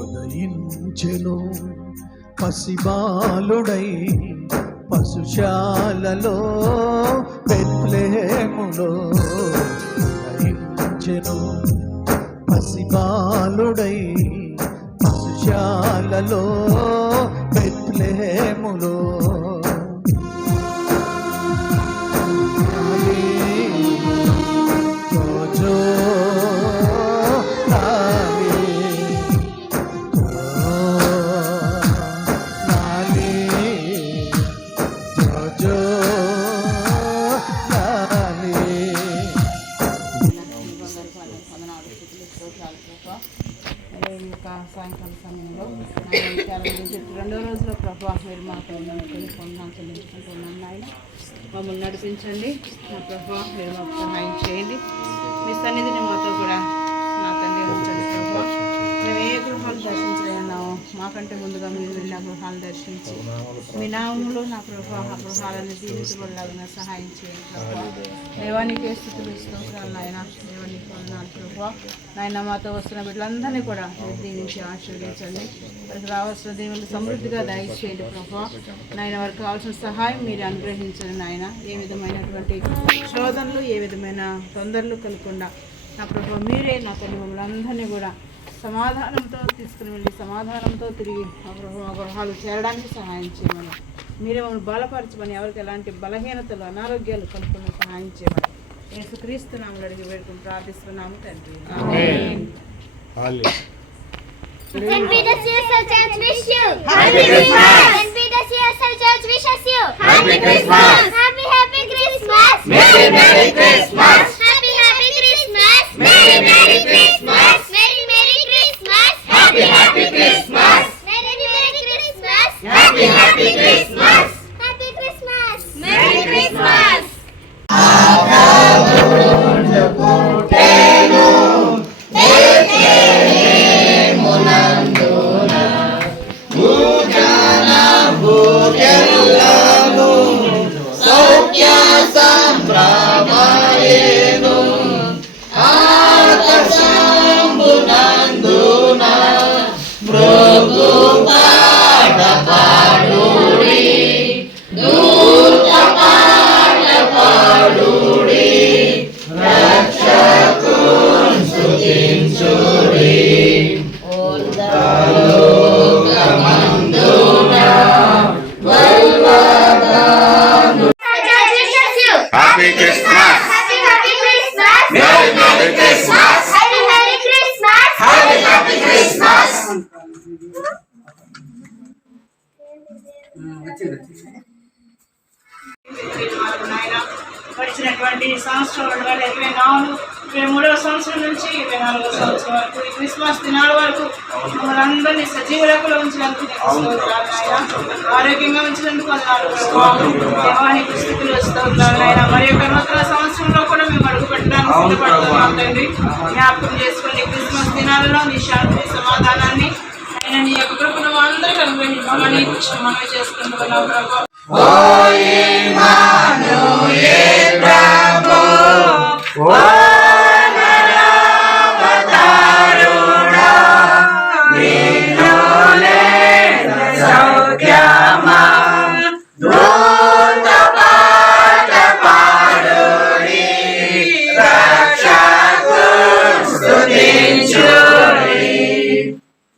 ఉదయించెను పసిబాలుడై పశుశాలలో బెత్లెహేములో ఉదయించెను పసిబాలుడై పశుశాలలో బెత్లెహేములో సాయంకాల సమయంలో రెండో రోజులో ప్రభావ మీరు మాకు కొన్నాను చెల్లించుకుంటున్నాను నాయన మమ్మల్ని నడిపించండి నా ప్రభావ మీరు మాకు సహాయం చేయండి మీ సన్నిధిని మాతో కూడా నా తండ్రి ఉంచండి ప్రభావ మేము ఏ గృహాలు దర్శించలేన్నామో మాకంటే ముందుగా మీరు వెళ్ళి ఆ గృహాలు దర్శించి మీ నామంలో నా ప్రభావ ఆ గృహాలను దీవించబడలాగా సహాయం చేయండి ప్రభావ దేవానికి స్తుతులు స్తోత్రాలు నాయన దేవానికి వందనాలు ప్రభావ నాయన మాతో వస్తున్న బిడ్డలందరినీ కూడా మీరు దీవించి ఆశీర్వదించండి వారికి రావాల్సిన దీవులు సమృద్ధిగా దయచేయండి ప్రభావ నాయన వారికి కావాల్సిన సహాయం మీరు అనుగ్రహించండి నాయన ఏ విధమైనటువంటి శోధనలు ఏ విధమైన తొందరలు కలగకుండా నా ప్రభావ మీరే నా తల్లి మమ్మల్ని అందరినీ కూడా సమాధానంతో తీసుకుని వెళ్ళి సమాధానంతో తిరిగి ఆ గృహాలు చేరడానికి సహాయం చేయమని మీరే మమ్మల్ని బలపరచమని ఎవరికి ఎలాంటి బలహీనతలు అనారోగ్యాలు కలుపుకుని సహాయం చేయమని యేసుక్రీస్తు నామములో అడిగి వేడుకుని ప్రార్థిస్తున్నాము తండ్రి ఆమేన్. St. Peter's CSL Church wish you Happy Christmas. St. Peter's CSL Church wishes you Happy Christmas. Happy Christmas. Merry Christmas. Happy Christmas. Merry Christmas. Merry Christmas. Happy Christmas. Merry Christmas. Happy Christmas. Happy Christmas. Merry Christmas. గడిచినటువంటి సంవత్సరం 2024 23వ సంవత్సరం నుంచి 24వ సంవత్సరం వరకు ఈ Christmas దినాల వరకు మమ్మల్ని అందరినీ సజీవులకు ఉంచినందుకు ఆరోగ్యంగా ఉంచినందుకు దేవానికి స్థితులు స్తోత్రాలు నాయనా. మరి యొక్క నూతన సంవత్సరంలో కూడా మేము అడుగు పెట్టడానికి సిద్ధపడుతున్నాం తండ్రి. జ్ఞాపకం చేసుకుని క్రిస్మస్ దినాలలో నీ శాంతి సమాధానాన్ని ఆయన నీ యొక్క కృపను అందరికీ అనుగ్రహించమని మనం చేసుకుంటున్నాం ప్రభు.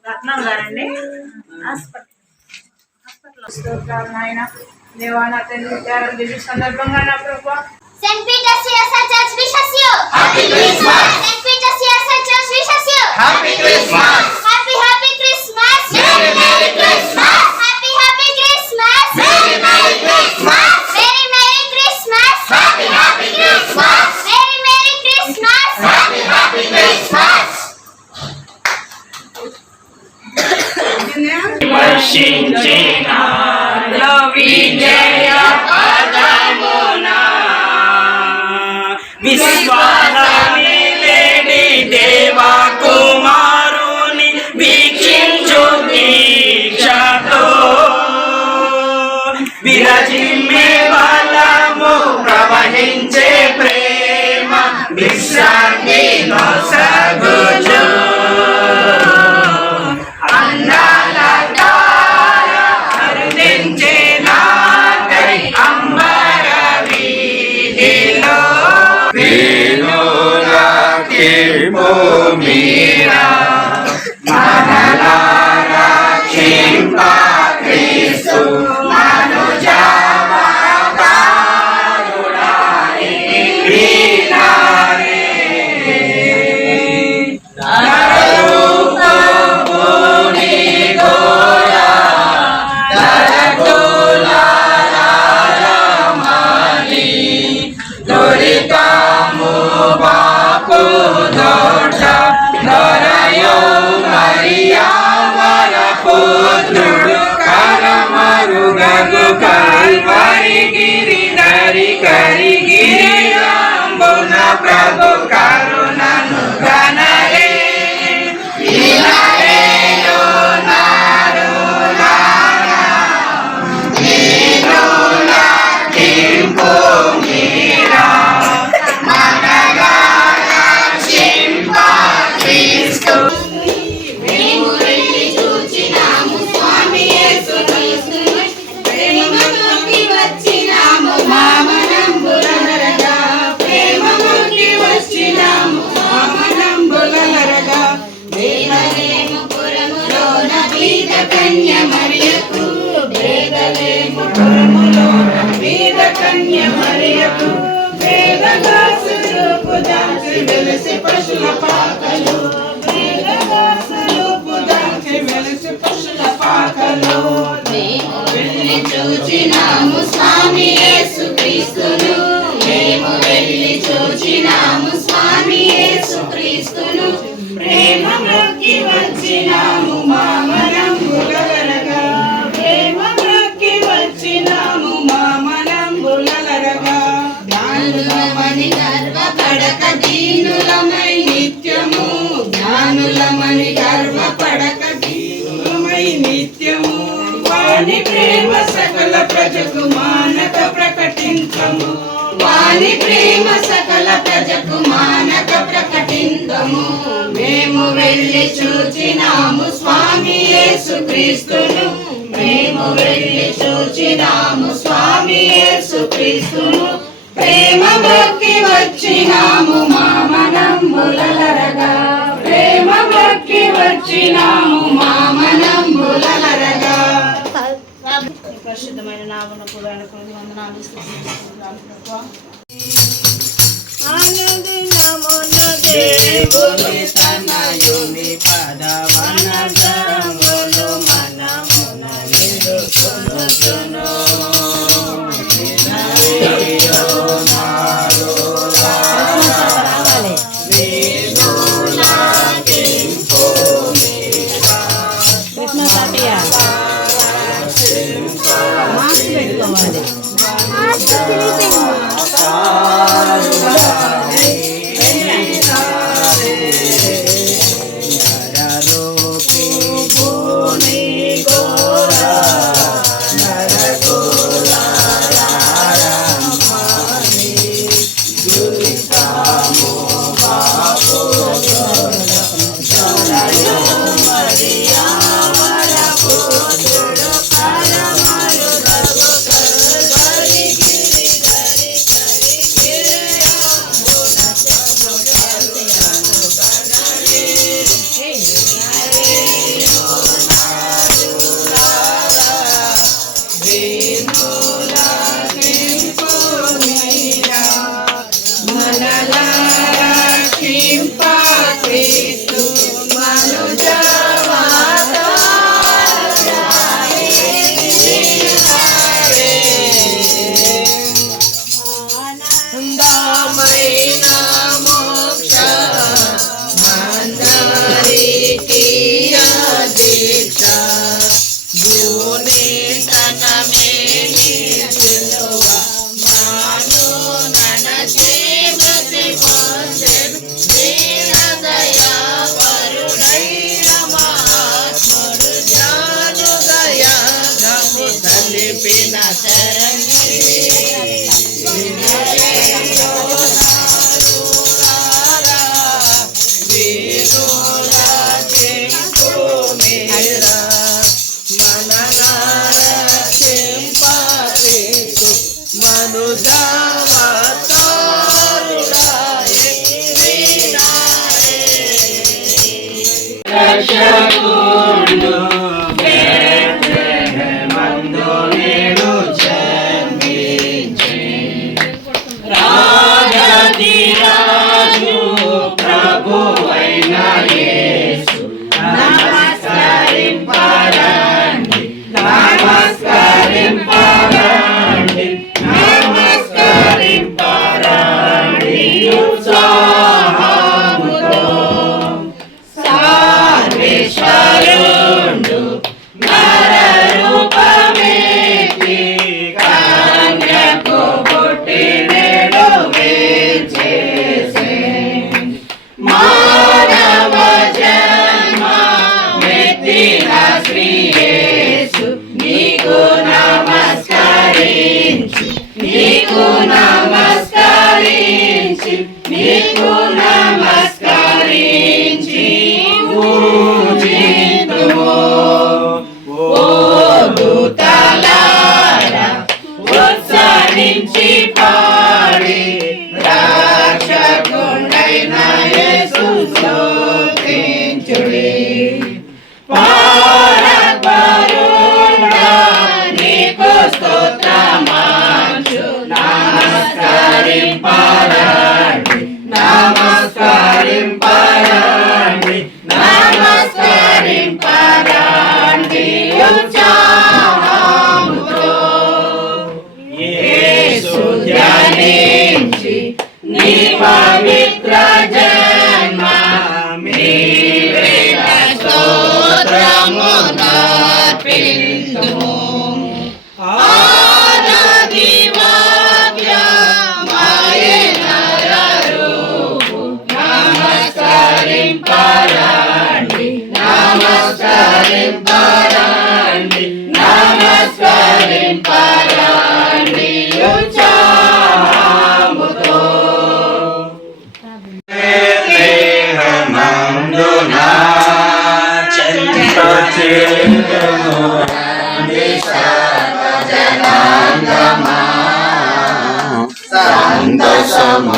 రత్నం గారండి స్తోత్రాలు నాయన దేవానా తండ్రి సందర్భంగా నా ప్రభు St. Peter's CSL Church wishes you Happy Christmas. St. Peter's CSL Church wishes you Happy Christmas. Happy Christmas. Merry Christmas. Happy Christmas. Merry Christmas. Merry Christmas. Happy Christmas. Merry Christmas. Happy Christmas. వర్షించిన విజయ పదమున విశ్వాసని లేని దేవా కుమారుని వీక్షించు దీక్షతో విరజిమ్మే బలము ప్రవహించే ప్రేమ విశ్రాంతి నొసగుచు మీరా మనలా రక్షింప క్రీస్తు మనుజావతారుడాయి వీరారే నరరూపముని గోరా దరకులారమణి దురితము బాపు దోష నరయో మరియా వరపుత్రుడు కరమరుగగు కల్వరి గిరిధరి కరిగిరియాంబున ప్రభు కరుణను గనరే వినరేయో నరులారా దీనులా కింపు మీరా మనగా రక్షింప క్రీస్తు మేము వెళ్ళి చూచినాము స్వామి యేసు క్రీస్తును ప్రేమలోకి వచ్చినాము మామనంబులనరగా ప్రేమలోకి వచ్చినాము మామనంబులనరగా బేగలేము పురములోన బీద కన్య మరియకు బేగలేము పురములోన బీద కన్య మరియకు వేదదాసులకు దాచి వెలసి పశుల పాకలు వేదదాసులకు దాచి వెలసి పశుల పాకలు మేము వెళ్ళి చూచినాము స్వామి యేసు క్రీస్తును మేము వెళ్ళి చూచినాము స్వామి యేసు క్రీస్తును ప్రేమలోకి వచ్చినాము మామనంబులరగా ప్రేమలోకి వచ్చినాము మామనంబులరగా జ్ఞానులమని గర్వపడక దీనులమై నిత్యము జ్ఞానులమని గర్వపడక దీనులమై నిత్యము వాని ప్రేమ సకల ప్రజకు మానక ప్రకటించము వాని ప్రేమ సకల ప్రజకు మానక ప్రకటించము మేము వెళ్ళి చూచినాము స్వామి యేసు క్రీస్తును మేము వెళ్ళి చూచినాము స్వామి యేసు క్రీస్తును ప్రేమ మొక్కి వచ్చినాము మామనంబులరగా ప్రేమ మొక్కి వచ్చినాము మామనంబులరగా పరిశుద్ధమైన నామమున పురాణ వందనాలు స్తుతిస్తున్నాము ప్రభువా. దేవుని తనయుని పదవనగములు మనమున నిలుకొనుచును. వినరేయో నరులారా, దీనులా కింపు మీరా రక్షింప రక్షకుడు బెత్లెహేమందు నేడు జన్మించె. రాజాధిరాజు ప్రభువైన యేసు నమస్కరింపరండి, నమస్కరింపరండి, నమస్కరింపరండి ఉత్సాహముతో. సర్వేశ్వరుండు నరరూపమెత్తి కన్యకు పుట్టి నేడు వేంచేసె. మానవ జన్మ మెత్తిన శ్రీ యేసు నీకు నమస్కరించి, నీకు నమస్కరించి, నీకు నమస్కరించి పూజింతుము. ఓ దూతలారా ఉత్సహించి పాడి రక్షకుడైన యేసు స్తుతించుడి. పరపరుడా నీకు స్తోత్రమంచు నమస్కరింపరండి, నమస్కరింపరండి, నమస్కరింపరండి ఉత్సాహముతో. యేసు ధ్యానించి నీ పవిత్ర జన్మ మీవేళ స్తోత్రమునర్పింతుము. నమస్కరింపరండి, నమస్కరింపరండి, నమస్కరింపరండి ఉత్సాహముతో. బెత్లెహేమందున చెంతచేరును సర్వజనాంగమా సంతోషమందుమా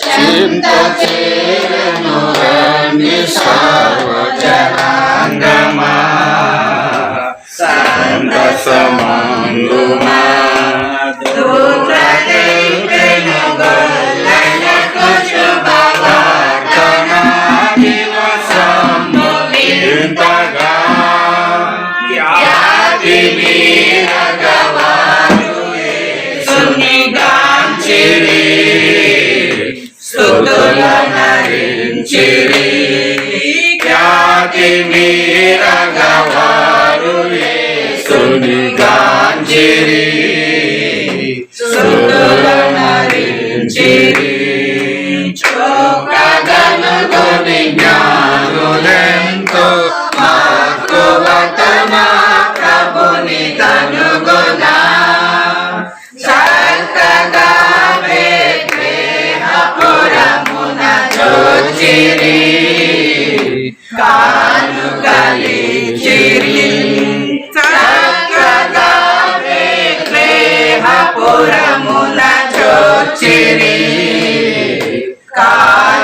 చింతచేరును రండి సర్వజనాంగమా సంతోషమందుమా దూతదేవెను గొల్లలకు శుభవార్తన దివసము వింతగా ఖ్యాతి మీరగవారు యేసుని గాంచిరి, స్తుతులనరించిరి. ఖ్యాతి మీరగవారు యేసుని గాంచిరి, స్తుతులనరించిరి. చోకగనుగొని జ్ఞానులెంతో మక్కువత మా ప్రభుని కనుగొనా. చక్కగా బెత్లెహేమున చొచ్చిరి, కానుకలిచ్చిరి. చక్కగా బెత్లెహేమున చొచ్చిరి, కానుకలిచ్చిరి.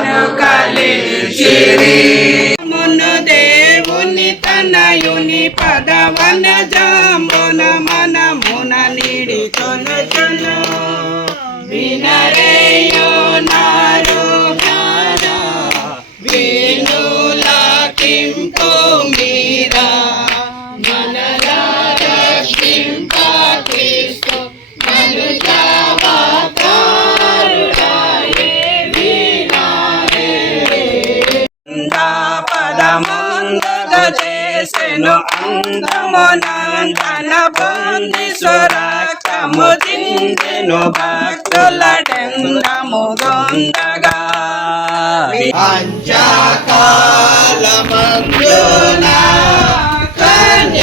మును దేవుని తనయుని పదవన జాంబున మనమున నీడి కొనుచును. వినరేయో నారు గారా వినులకింపు మీరా. మనలా రక్షింప క్రీస్తు మనుజావతారుడాయే వినారే. పదమందగ చేసెను అందమునందన పొంది సురక్షము చిందెను భక్తులడెందము దొందగా. పంచకాలమందున కన్యగర్భమందున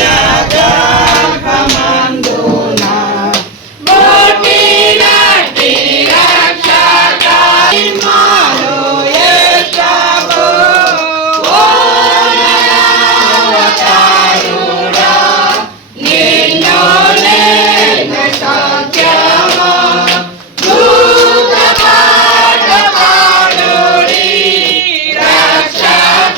పుట్టినట్టి రక్షక ఇమ్మాను యేసవు. ఓ నరవతారుడా నిన్ను లేన సత్యమా దూత పాట పాడుడి రక్షక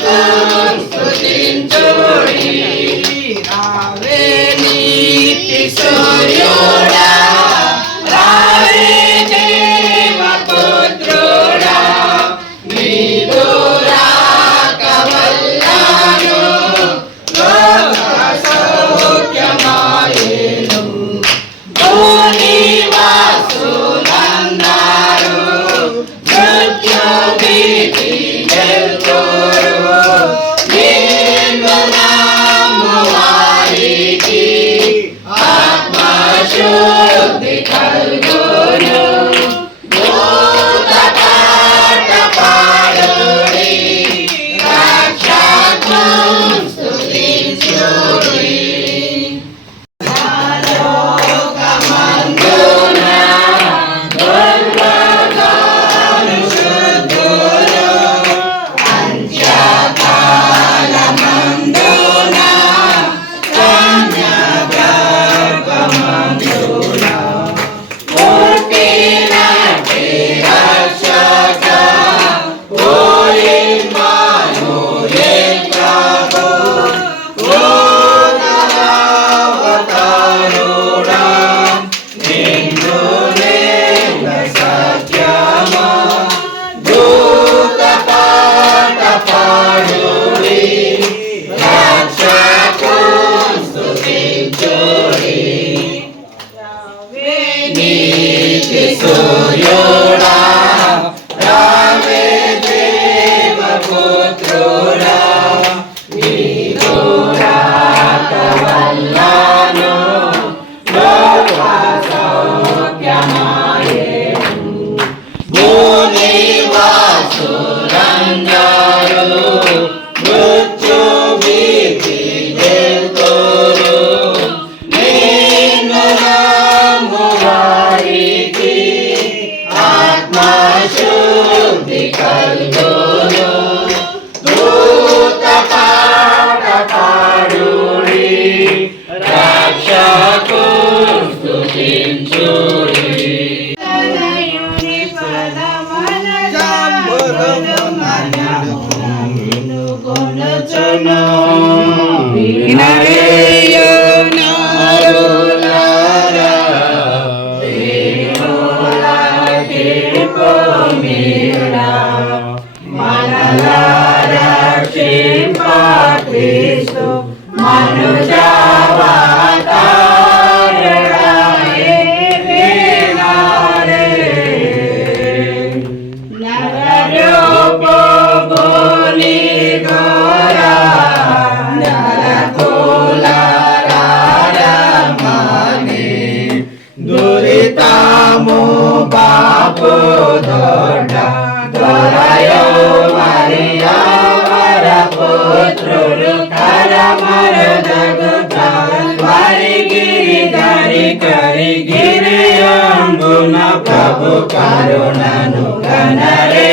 ప్రభు కరుణను గణరే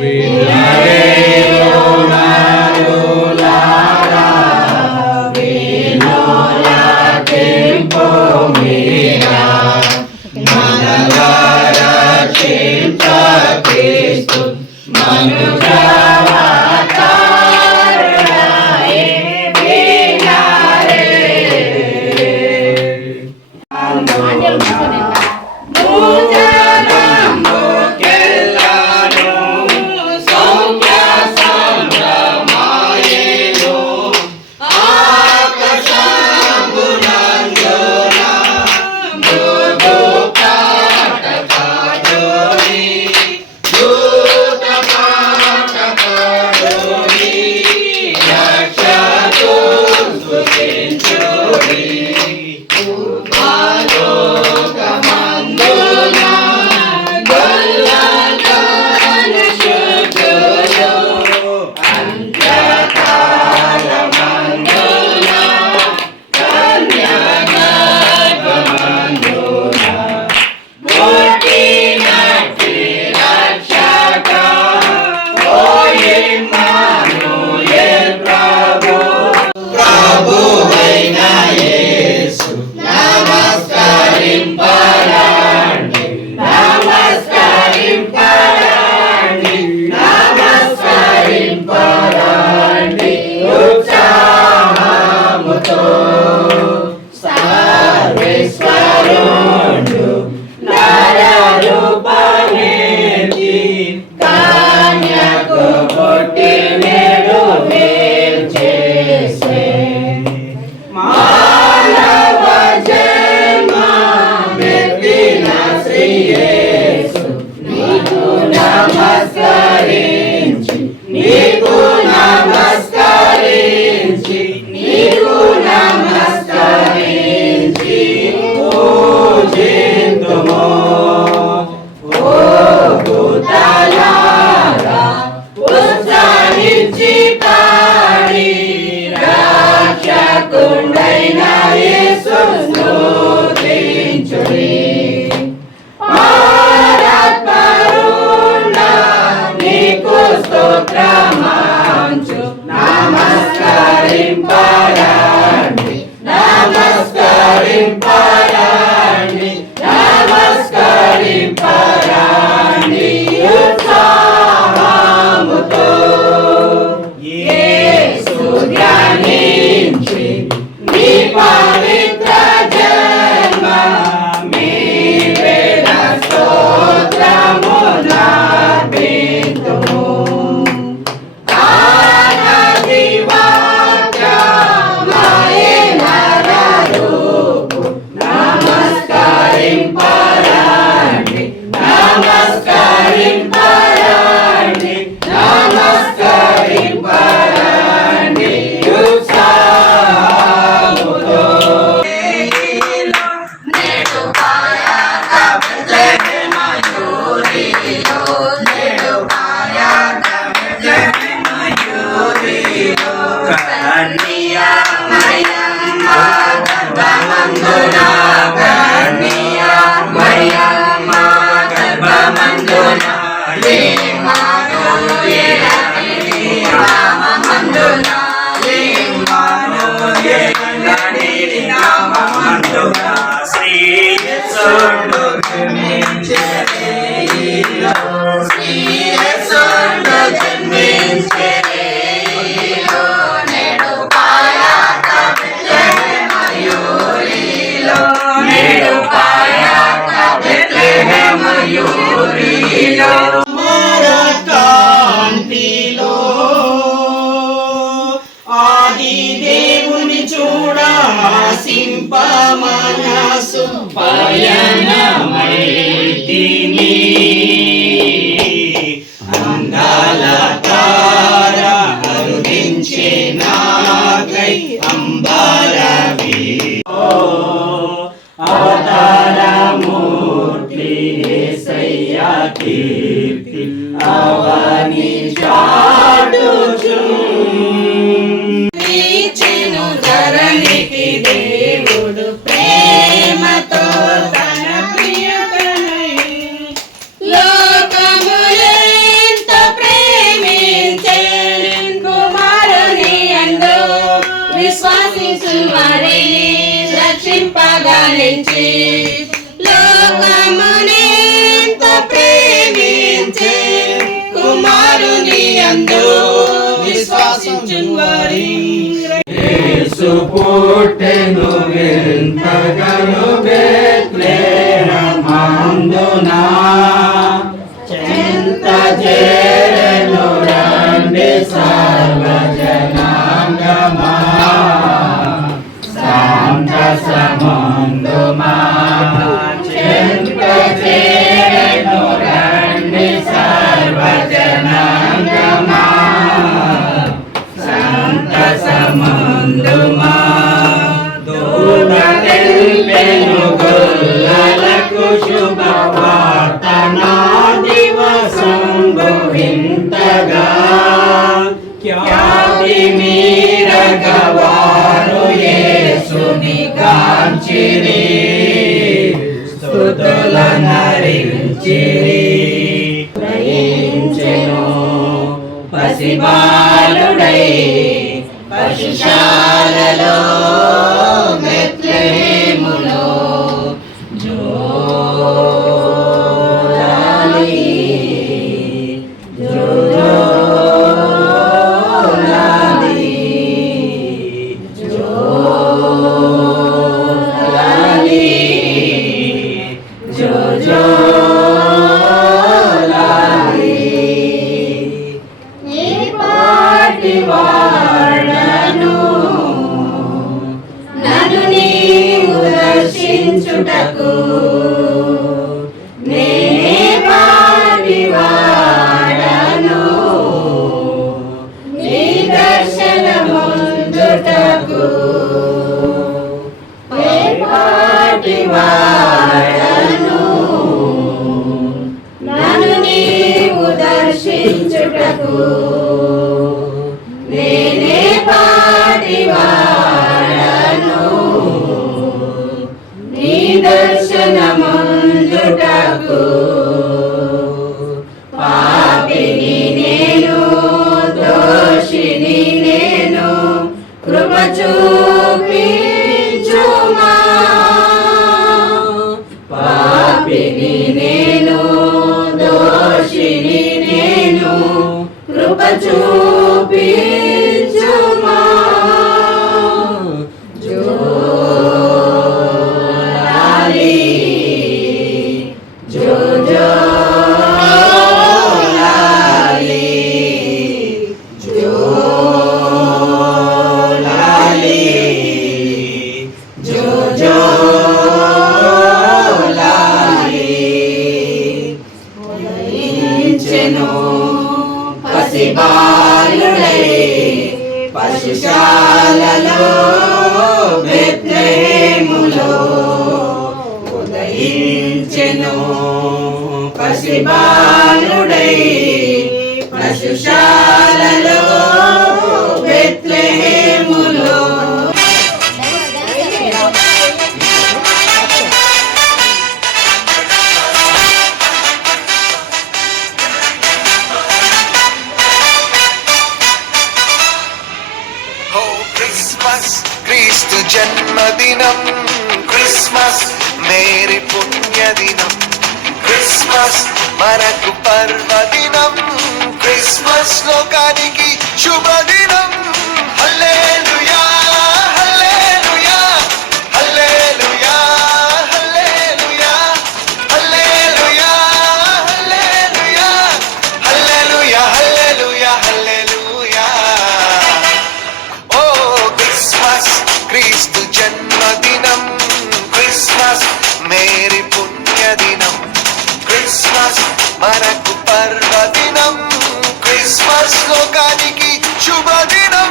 వినరే నరులారా వినులకింపు మీరా మనల రక్షించ క్రీస్తు మనుజావతారుడాయే వినరే నూతనంబు ఉల్లాసింప మనసు పయనమైతిని అందాల తార కరుణించే నాకై అంబరవి అవతార మూర్తి యేసయ్య కీర్తి అవని చాటుచు నీచెను ధరణికి దేవుడు ప్రేమతో తన ప్రియతనై లోకములెంత ప్రేమించెను కుమారుని యందు విశ్వాసించు వారిని రక్షింపగలించి లోకమునెంత ప్రేమించె కుమారుని యందు విశ్వాసించు వారిని యేసు పుట్టెను వింతగను బెత్లెహేమందునా చెంత చేరెను రండి సర్వజనాంగమా శాంత సమందుమా చెంత చేరెను రండి సర్వజనాంగమా శాంత సమందుమా దూత తెల్పెను గొల్లలకు శుభవార్త నా దివసంబు వింతగా ఖ్యాతి మీరగవారు యేసుని కాంచిరి స్తుతుల నరించిరి గ్రహించెను పసిబాలుడై పశుశాలలో బెత్లెహేములో జోలాలి జోలాలి జోలాలి జోలాలి నీ పాటి వాడను నన్ను నీవు దర్శించుటకు నేనే పాటి వాడను నీ దర్శనముందుటకు నే పాటి వాడను నన్ను నీవు దర్శించుటకు నేనే పాటి వాడను నీ దర్శనముందుటకు పాపిని నేను దోషిని నేను కృప చూపించుమా పాపిని నేను దోషిని నేను కృప చూపించుమా జోలాలి జోలాలి జోలాలి జోలాలి ఉదయించెను పసిబాలుడై పశుశాలలో బెత్లెహేములో ఉదయించెను పసిబాలుడై పశుశాలలో బెత్లెహేములో క్రిస్మస్ క్రీస్తు జన్మదినం క్రిస్మస్ మేరీ పుణ్యదినం క్రిస్మస్ మనకు పర్వదినం క్రిస్మస్ లోకానికి శుభదినం హల్లెలూయా హల్లెలూయా హల్లెలూయా హల్లెలూయా హల్లెలూయా హల్లెలూయా హల్లెలూయా హల్లెలూయా హల్లెలూయా ఓ క్రిస్మస్ క్రీస్తు జన్మదినం క్రిస్మస్ లోకానికి శుభదినం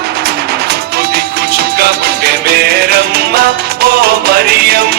దిక్కు చుక్క పుట్టే మేరమ్మ ఓ మరియమ్మ